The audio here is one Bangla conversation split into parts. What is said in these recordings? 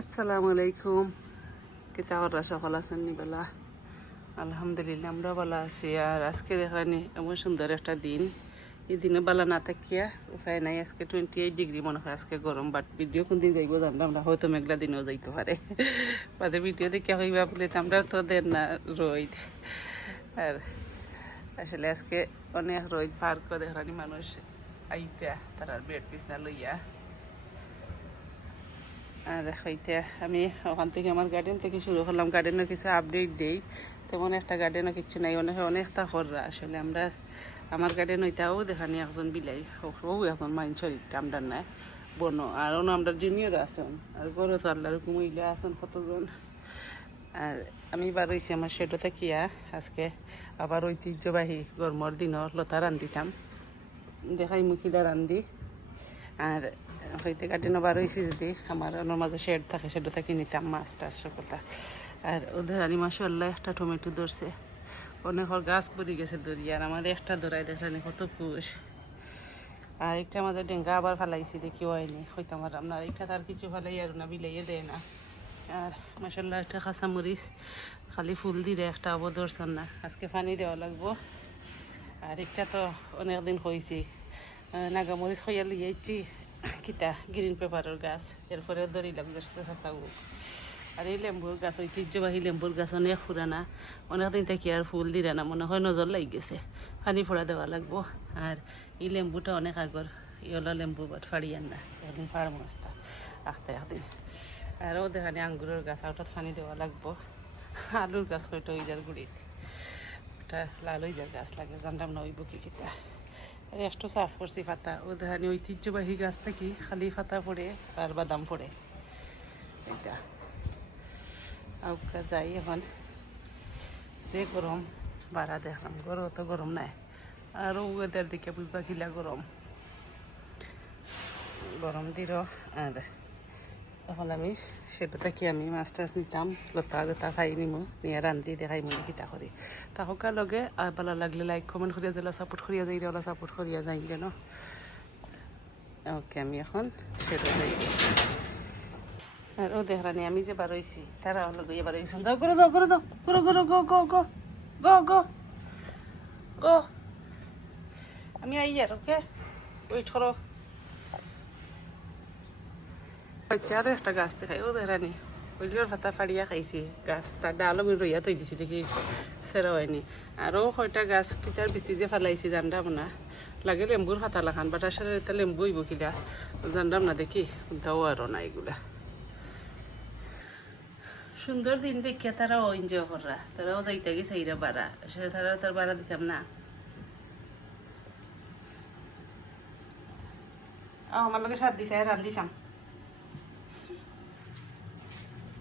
আসসালামু আলাইকুম। কিতা করা সকাল আছেন বেলা? আলহামদুলিল্লাহ আমরা ভালো আছি। আর আজকে দেখানি এমন সুন্দর একটা দিন। এই দিনে বেলা না থাকিয়া উপায় নাই। আজকে টোয়েন্টি এইট ডিগ্রি মনে হয় আজকে গরম বাট ভিডিও কোন দিন যাইব জানলাম না। হয়তো মেঘলা দিনেও যাইতে পারে। বাদে ভিডিও দেখিয়া হইবা বলে তো আমরা তো দেন না রোদ। আর আসলে আজকে অনেক রোদ। পার করে দেখানি মানুষ আইটা, তারা বেড বিছনা লইয়া। আর হইতে আমি ওখান থেকে আমার গার্ডেন থেকে শুরু করলাম। গার্ডেনের কিছু আপডেট দেই। তেমন একটা গার্ডেনও কিছু নাই। অনেক অনেকটা কররা আসলে আমরা, আমার গার্ডেন হইতাও দেখানি একজন বিলাই। ও একজন মাইন শরীরটা আমরা নাই। বনো। আর অন্য আমরা জুনিয়র আছেন। আর গরু তো আল্লাহর কুমিল্লা আছেন কতজন? আর আমি বার হয়েছি আমার সেটা থাকিয়া। আজকে আবার ঐতিহ্যবাহী গরমর দিনও লতা রান্ধিতাম দেখাই মুখিলা রান্ধি। আর হইতে গার্ডেনও বার হয়েছি যদি আমার ওনার মাঝে শেড থাকে, সেটা থাকি নিতাম মাছ টাছ সকলটা আর ওদের আনি মাসাল্লাহ একটা টমেটো ধরছে। অনেকর গাছ পড়ে গেছে দরিয়া আর আমার একটা ধরাই দেখলেন কত পুষ। আর একটা আমাদের ডেঙ্গা আবার ফালাইছি, দেখি হয়নি হয়তো আমার আপনার একটা তার কিছু ফালাই আর না, বিলাইয়ে দেয় না। আর মাসাল্লাহ একটা কাঁচা মরিচ, খালি ফুল দিলে একটা আবো ধরছেন না। আজকে পানি দেওয়া লাগবো। আর একটা তো অনেকদিন হয়েছি নাগামরিচ খইয়া লইয়াইছি। কিতা গ্রিন পেপারের গাছ। এরপরে দড়ি লাগবে থাকব আর এই লেম্বুর গাছ, ঐতিহ্যবাহী লেম্বুর গাছ, অনেক পুরানা অনেকদিন থেকে আর ফুল দিলে না, মনে হয় নজর লাগি গেছে। পানি ফোড়া দেওয়া লাগবো। আর এই লেম্বুটা অনেক আগর ইয়লা লেম্বু বাট ফাড়িয়ান না একদিন ফাড় মস্তা আখতে একদিন আর ও দেখানি আঙ্গুরের গাছ ওটাত পানি দেওয়া লাগবো। আলুর গাছ কয়টা ওইজার গুড়িত ওটা লাল ওইজার গাছ লাগে জানলাম না ওই বুকি কিতা। একটু সাফ করছি পাতা ও ঐতিহ্যবাহী গাছ থেকে খালি পাতা পড়ে আর বাদাম পড়ে। এটা আউকা যাই এখন। যে গরম বাড়া দেখলাম। গরম তো গরম নাই। আর ওয়েদার দিকে বুঝবা কিলা গরম। গরম দিল আর এখন আমি সেটা থেকে আমি মাছ টাছ নিতাম, লতা লতা খাই নিমু, নিয়ে রান্ধি দেখাই মনে কিতা করি তাহকা লগে আর ভালো লাগলে লাইক কমেন্ট করিয়া যাইলে সাপোর্ট করিয়া যাই ওলা সাপোর্ট করিয়া যাই যেন। ওকে আমি এখন সেটা যাই আর ও আমি যে বার হয়েছি তারা হলো গিয়ে বার হয়েছেন যাও করো যাও করো যাও। করো করো গো গো গো গো গো গো আমি আই আর ওকে ওয়েট করো বাচ্চা একটা গাছ দেখাই ও দেখরানি ওইগুলোর পাতা ফাড়িয়া খাইছি গাছ তার ডালও আমি রইয়া তৈ দিছি দেখি সেরা হয়নি আরও কয়টা গাছ কিতার বেশি যে ফালাইছি জানডাম না লাগে লেম্বুর পাতা লাখান বাট আসলে এটা লেম্বু হইব কিলা জানডাম না দেখি কোনটাও আরও না এগুলা সুন্দর দিন দেখিয়া তারাও এনজয় করা তারাও যাইতে গেছে এইরা বাড়া সে তারাও তার বাড়া দিতাম না আমার লগে সাত দিছে রান্ধিছাম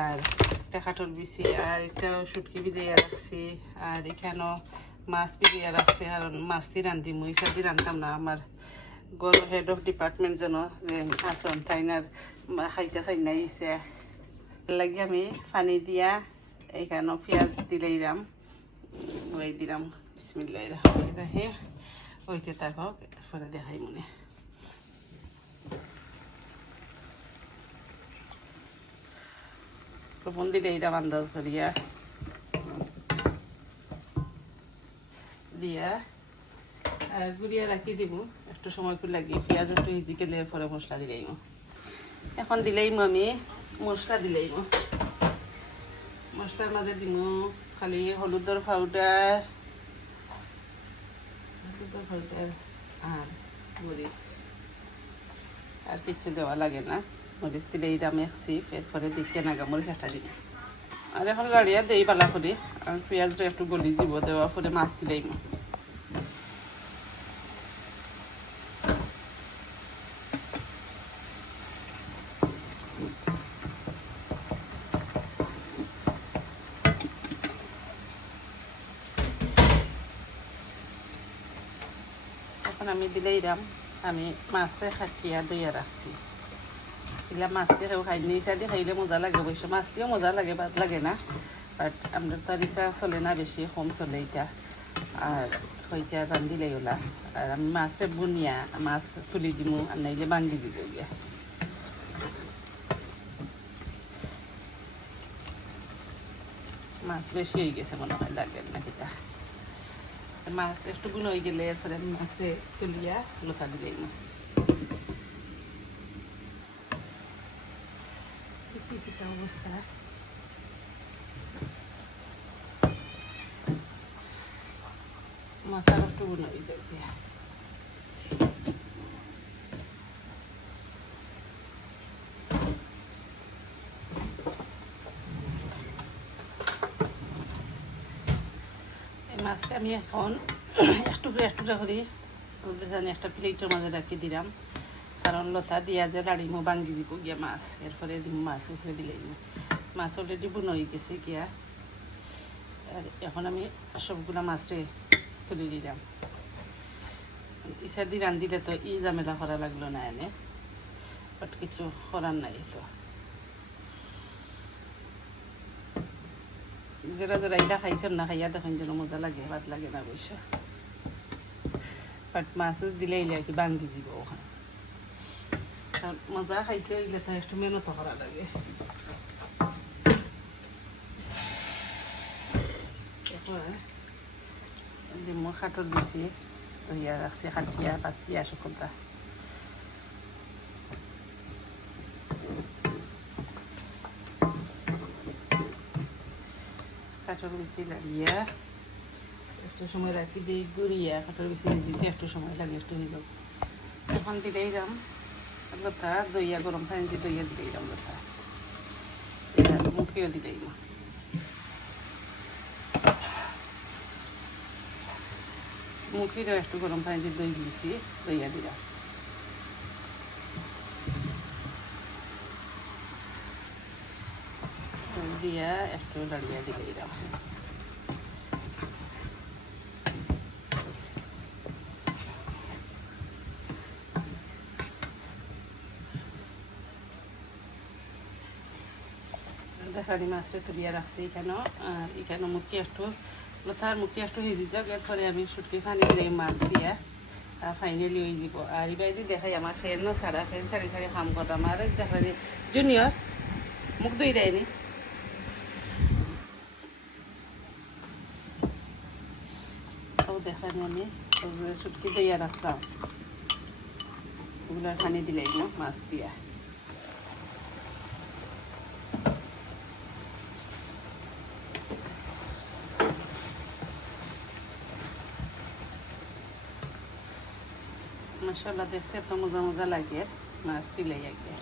আর একটা কাঠল বিছি, আর এটাও শুটকি ভিজিয়ে রাখছি, আর এখানেও মাছ ভিজিয়ে রাখছি আর মাছ দিয়ে রান্ধি মুই সাদি রান্ধতাম না। আমার গরু হেড অফ ডিপার্টমেন্ট যেন যে আসন তাইনার খাইতে চাই না ইছে লাগি আমি পানি দিয়া এইখানে পেঁয়াজ দিলাইরাম ওই দিলাম বিসমিল্লাহ রাহিম। ওইতে থাকক, এরপরে দেখাই মনে। লবণ দিলে এইটা আন্দাজ করিয়া দিয়া গুড়িয়া রাখি দিব। একটু সময় করে লাগি, পেঁয়াজ একটু ইজি গেলে পরে মশলা দিলাইম এখন দিলাইম আমি, মশলা দিলাইম মশলার মাঝে দিব খালি হলুদর পাউডার হলুদর পাউডার আর মরিচ। আর কিছু দেওয়া লাগে না। মরিচ দিলে এটা মেখছি এরপরে দিকে নাগা মরিচ একটা দিন আর এখন গাড়িয়া দেই পালা করে আর পেঁয়াজটা একটু গলি দিব, দেওয়া পরে মাছ দিলেই এখন আমি দিলেই রাম আমি মাছটা খাটিয়া দইয়া রাখছি এগুলা মাছ কেউ খাই নিয়ে দিয়ে খাইলে মজা লাগে অবশ্য। মাছ মজা লাগে বাদ লাগে না। বাট আমরা তো ইচ্ছা চলে না বেশি কম চলে এটা। আর হইতা রান্ধিলে ওলা। আর আমি মাছরে বুনিয়া, মাছ তুলি দিমু, আর নাইলে বাঙ্গি দিব গিয়া। মাছ বেশি হয়ে গেছে মনে হয় লাগে না কিটা মাছ একটু গুণ হয়ে গেলে এরপরে মাছরে তুলিয়া লোকা দিলে না কি কিটা অবস্থা মাছ আর একটু দিয়া এই মাছটা আমি এখন একটু করে একটু করে একটা প্লেটের মাঝে রাখি দিলাম। কারণ লতা দিয়া যে লাড়িমো বাঙ্গি দিব গিয়া মাছ। এরপরে দিব মাছ উঠে দিলে মাছ অলরেডি বুন হয়ে গেছে গিয়া। আর এখন আমি সবগুলা মাছরে তুলে দিলাম। ইচ্ছা দি রান্ধিলে তো ই ঝামেলা করা লাগল না এনে। বাট কিছু করার নাই তো। যারা যারা এটা খাইছেন না খাইয়া দেখেন যেন মজা লাগে, ভাত লাগে না বৈশ বাট মাছ দিলে কি বাঙ্গি যাব ওখানে। মজা খাইতে হইলে তো একটু মেহনত করা লাগে ডিমু খাটত দিছি রাখছি খাটিয়া বাচিয়া শুকুতা কাঠের বেশি লাগিয়া একটু সময় রাখি দিই গুড়িয়া কাঠের বেশি ভিজিতে একটু সময় লাগে একটু ভিজাব এখন দিলেই দাম লতা দইয়া গরম পানি দিয়ে দইয়া দিলেই দাম লতা মুখিও দিলেই না মুখিরও একটু গরম পানি দিয়ে দই দিয়েছি দইয়া দিলাম দিয়া একটু দাঁড়িয়ে দিলেই দেখারি মাছটা তুলিয়া রাখছি এখানে আর এখানে মুখে একটু লতার মুখে একটু হিজি যাক এরপরে আমি সুটকি পানি দিলে মাছ দিয়া ফাইনালি হয়ে যাব আর যদি দেখাই আমার ফ্যান না ছাড়া ফ্যান সারি সারি কাম করতাম আর দেখারি জুনিয়র মুখ দই দেয়নি দেখানি আমি সুটকি দিয়া রাখলাম ওগুলো পানি দিলাই মাছ দিয়া মশলা দেখতে এত মজা মজা লাগে। মাছ দিলেই আগে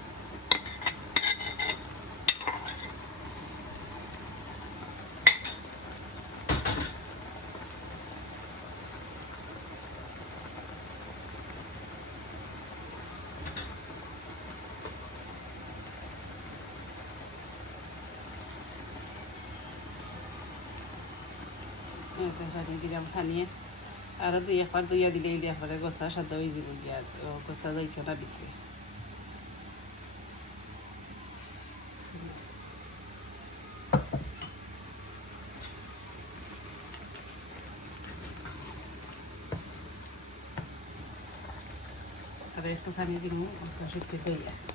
সারি দিলাম খানিয়ে আরও দুই একবার দুইয়া দিলে দিয়ে পরে গোসা সাদ হয়ে যাব গিয়া গোসা যাইতো না বিক্রি আর একটুখানি দিব শুটকি দইয়া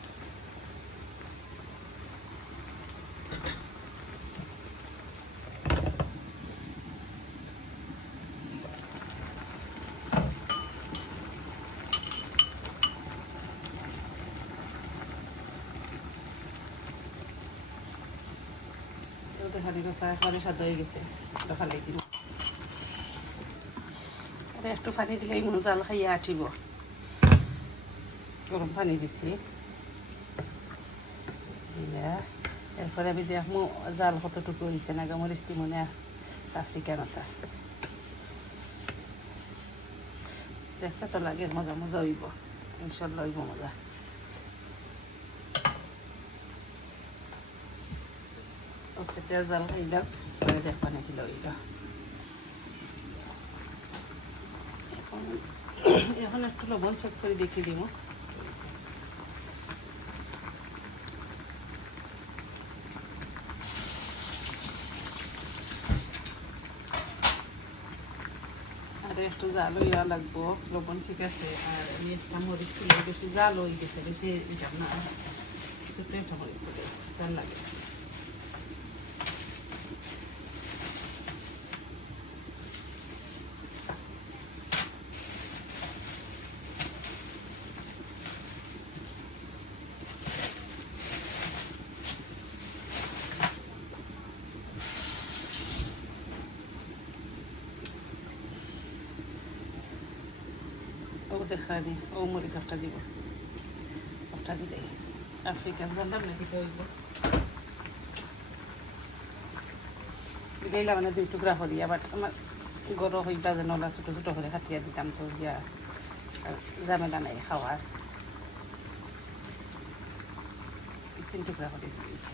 দেখানি গেছে এখানে সাদ হয়ে গেছে দেখালে আর একটু পানি দিলে মনে জাল খাইয়া আঠিব। গরম পানি দিছি। দিয়া এরপরে আমি দেখমো জাল কতটুকু হয়েছে না গামরিচ দিব না আফ্রিকানতা দেখতে তো লাগে, মজা মজা হইব। ইনশাল্লাহ হইব মজা। তেল জাল পরে দেখবা নাকি লইল এখন একটু লবণ চেক করে দেখি দিব একটু জাল হইয়া লাগবো লবণ ঠিক আছে আর আমি একটা মরিচ তুলে বেশি জাল হয়ে গেছে বেশি না জাল লাগে ও দেখানি ও মরিচ একটা দিব একটা দিলে আফ্রিকান জানলাম না কিছু হইব দিলাম মানে দুই টুকরা করি আবার আমার গরম হইবা যেন ওলা ছোটো ছোটো করে কাটিয়া দিতাম তো, ইয়া ঝামেলা নাই খাওয়ার। তিন টুকরা করে দিয়েছি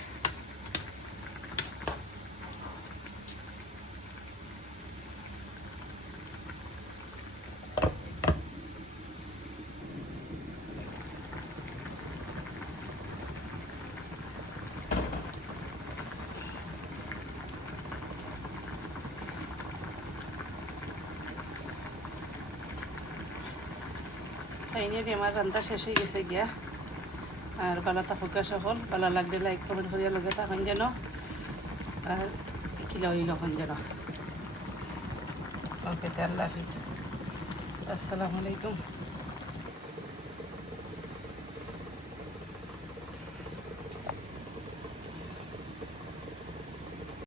খাইনি দিয়ে আমার রান্না শেষ হয়ে গেছে গিয়া আর বালা থাকুক সকল বালা লাগলে লাইক কমেন্ট করিয়া লগে তখন যেন আর কিলা হইল এখন যেন ওকে আল্লাহ হাফিজ আসসালামু আলাইকুম।